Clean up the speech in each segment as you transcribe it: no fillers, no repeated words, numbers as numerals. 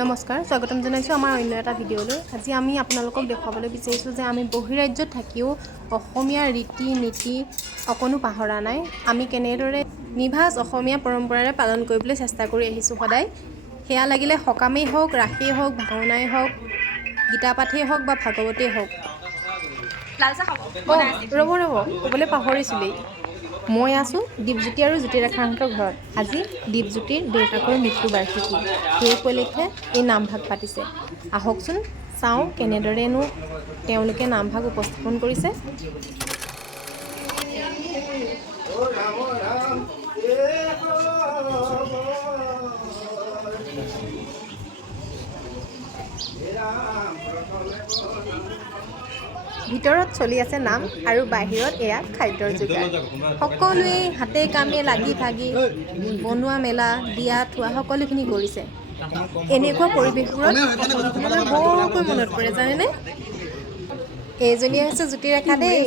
নমস্কাৰ, স্বাগতম জনাইছোঁ আমাৰ অন্য এটা ভিডিঅ'লৈ। আজি আমি আপোনালোকক দেখুৱাবলৈ বিচাৰিছোঁ যে আমি বহিৰাজ্যত থাকিও অসমীয়া ৰীতি নীতি অকণো পাহৰা নাই। আমি কেনেদৰে নিভাঁজ অসমীয়া পৰম্পৰাৰে পালন কৰিবলৈ চেষ্টা কৰি আহিছোঁ সদায়। সেয়া লাগিলে সকামেই হওক, ৰাসেই হওক, ভাওনাই হওক, গীতা পাঠেই হওক বা ভাগৱতেই হওক। ৰ'ব ক'বলৈ পাহৰিছিলেই। মই আছোঁ দীপজ্যোতি আৰু জ্যোতিৰেখাহঁতৰ ঘৰত। আজি দীপজ্যোতিৰ দেউতাকৰ মৃত্যুবাৰ্ষিকী। সেই উপলক্ষে এই নামভাগ পাতিছে। আহকচোন চাওঁ কেনেদৰেনো তেওঁলোকে নামভাগ উপস্থাপন কৰিছে। ভিতৰত চলি আছে নাম আৰু বাহিৰত এয়া খাদ্যৰ যোগাৰ। সকলোৱে হাতে কামে লাগি ভাগি বনোৱা মেলা, দিয়া থোৱা সকলোখিনি কৰিছে। এনেকুৱা পৰিৱেশবোৰত অসমখনলৈ বৰকৈ মনত পৰে জানেনে? এইজনী হৈছে জ্যোতিৰেখা দেই।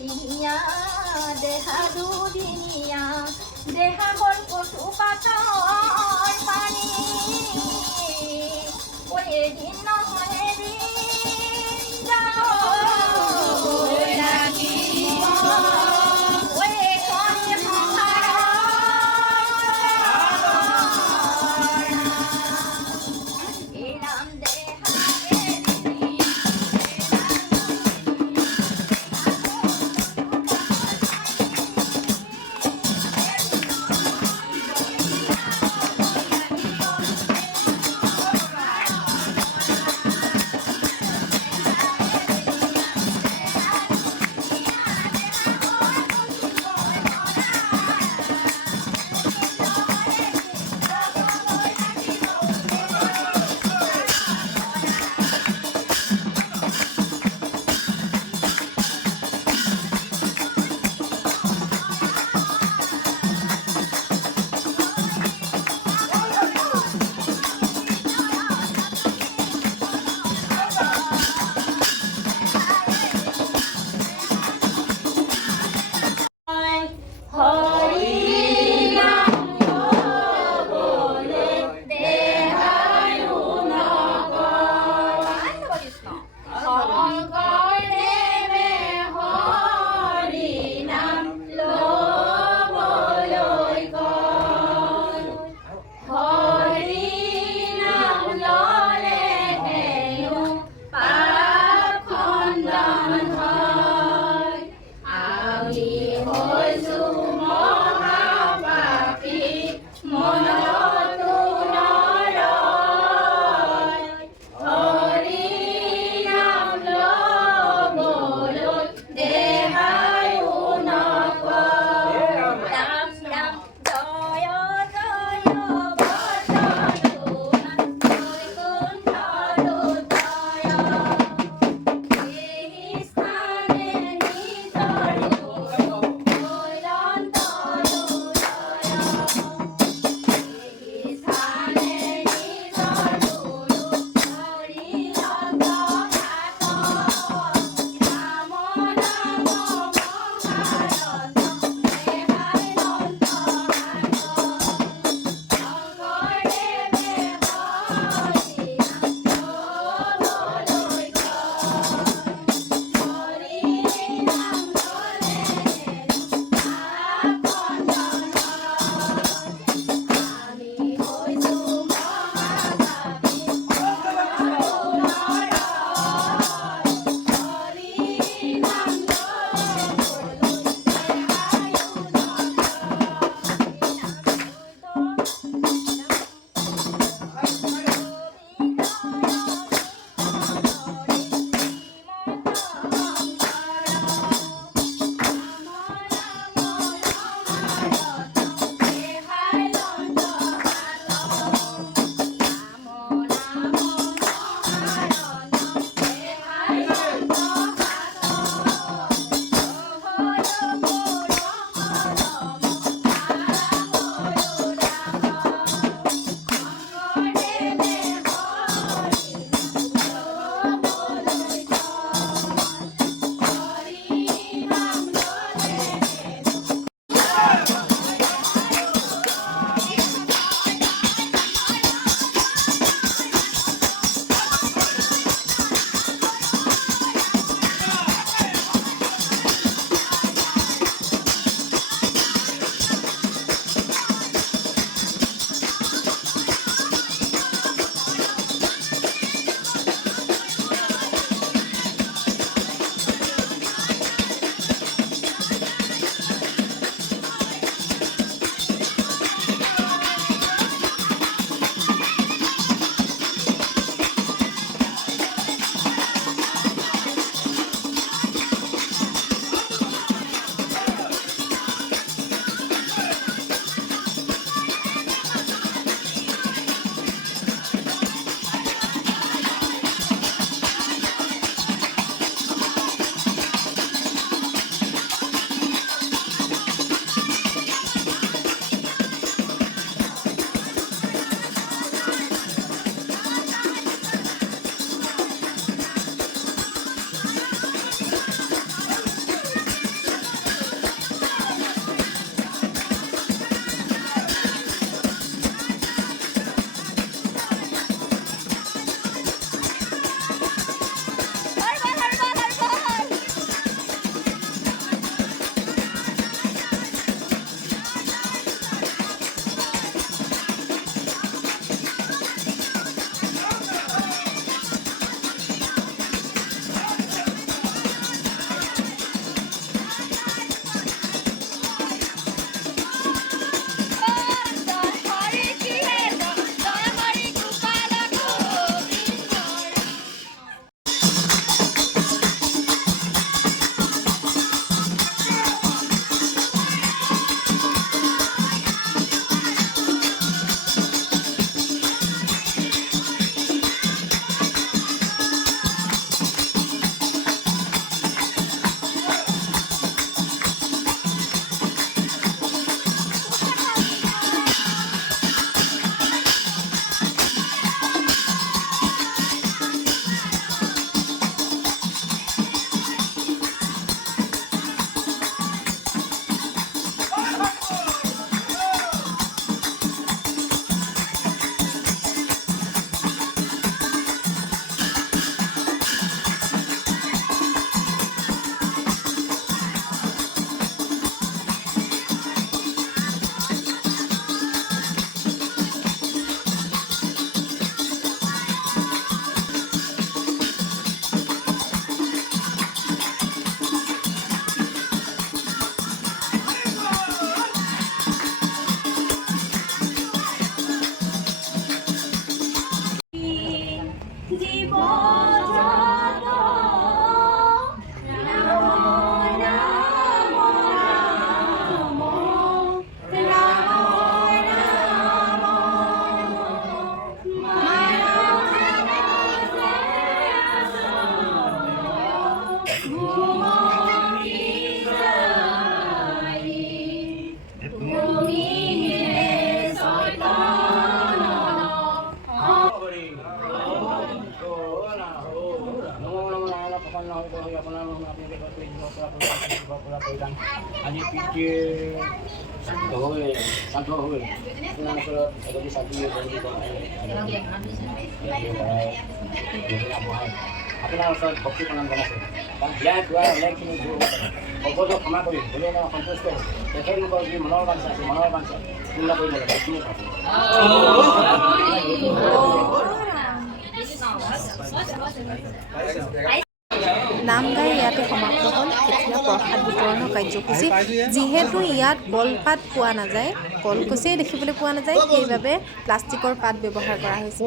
দিনিয়া দেহা দুদিনিয়া দেহা হল কচু পাতৰ পানী ওই এদিন নহয় এদিন যাবই লাগিব ওই কণী সংসাৰৰ এই নাম দেহা এদিন আজি পিতৃ শান্ত হৈ আপোনাৰ ওচৰত এগৰাকী চাকৰি আপোনাৰ ওচৰত ভক্তি প্ৰণাম জনাইছোঁ কাৰণ জীয়াই পুৱাই অনেকখিনি দূৰ হ'ব পাৰে সকলো ক্ষমা কৰি হ'লেও মই সন্তুষ্ট হৈছোঁ তেখেতলোকৰ যি মনৰ বাঞ্ছা আছে মনৰ বাঞ্ছা পূৰ্ণ কৰিব লাগে এইখিনিয়ে নাম গাই ইয়াতে সমাপ্ত হ'ল এতিয়া প্ৰসাদ বিতৰণৰ কাৰ্যসূচী যিহেতু ইয়াত কলপাত পোৱা নাযায় কলগছেই দেখিবলৈ পোৱা নাযায় সেইবাবে প্লাষ্টিকৰ পাত ব্যৱহাৰ কৰা হৈছে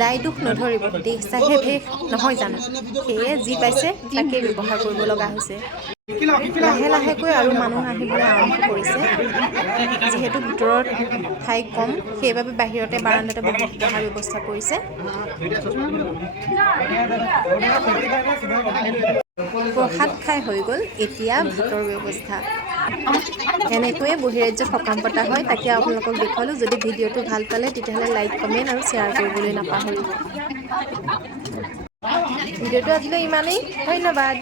দায় দোষ নধৰিব দেশ চাহে ভেষ নহয় জানো সেয়ে যি পাইছে তাকেই ব্যৱহাৰ কৰিব লগা হৈছে লাহে লাহেকৈ আৰু মানুহ আহিবলৈ আৰম্ভ কৰিছে যিহেতু ভিতৰত ঠাই কম সেইবাবে বাহিৰতে বাৰাণ্ডাতে বহাৰ ব্যৱস্থা কৰিছে প্ৰসাদ খাই হৈ গ'ল এতিয়া ভাতৰ ব্যৱস্থা এনেকৈয়ে বহিৰাজ্যত সকাম পতা হয় তাকে আপোনালোকক দেখুৱালোঁ যদি ভিডিঅ'টো ভাল পালে তেতিয়াহ'লে লাইক কমেণ্ট আৰু শ্বেয়াৰ কৰিবলৈ নাপাহৰিব ভিডিঅ'টো আজিলৈ ইমানেই ধন্যবাদ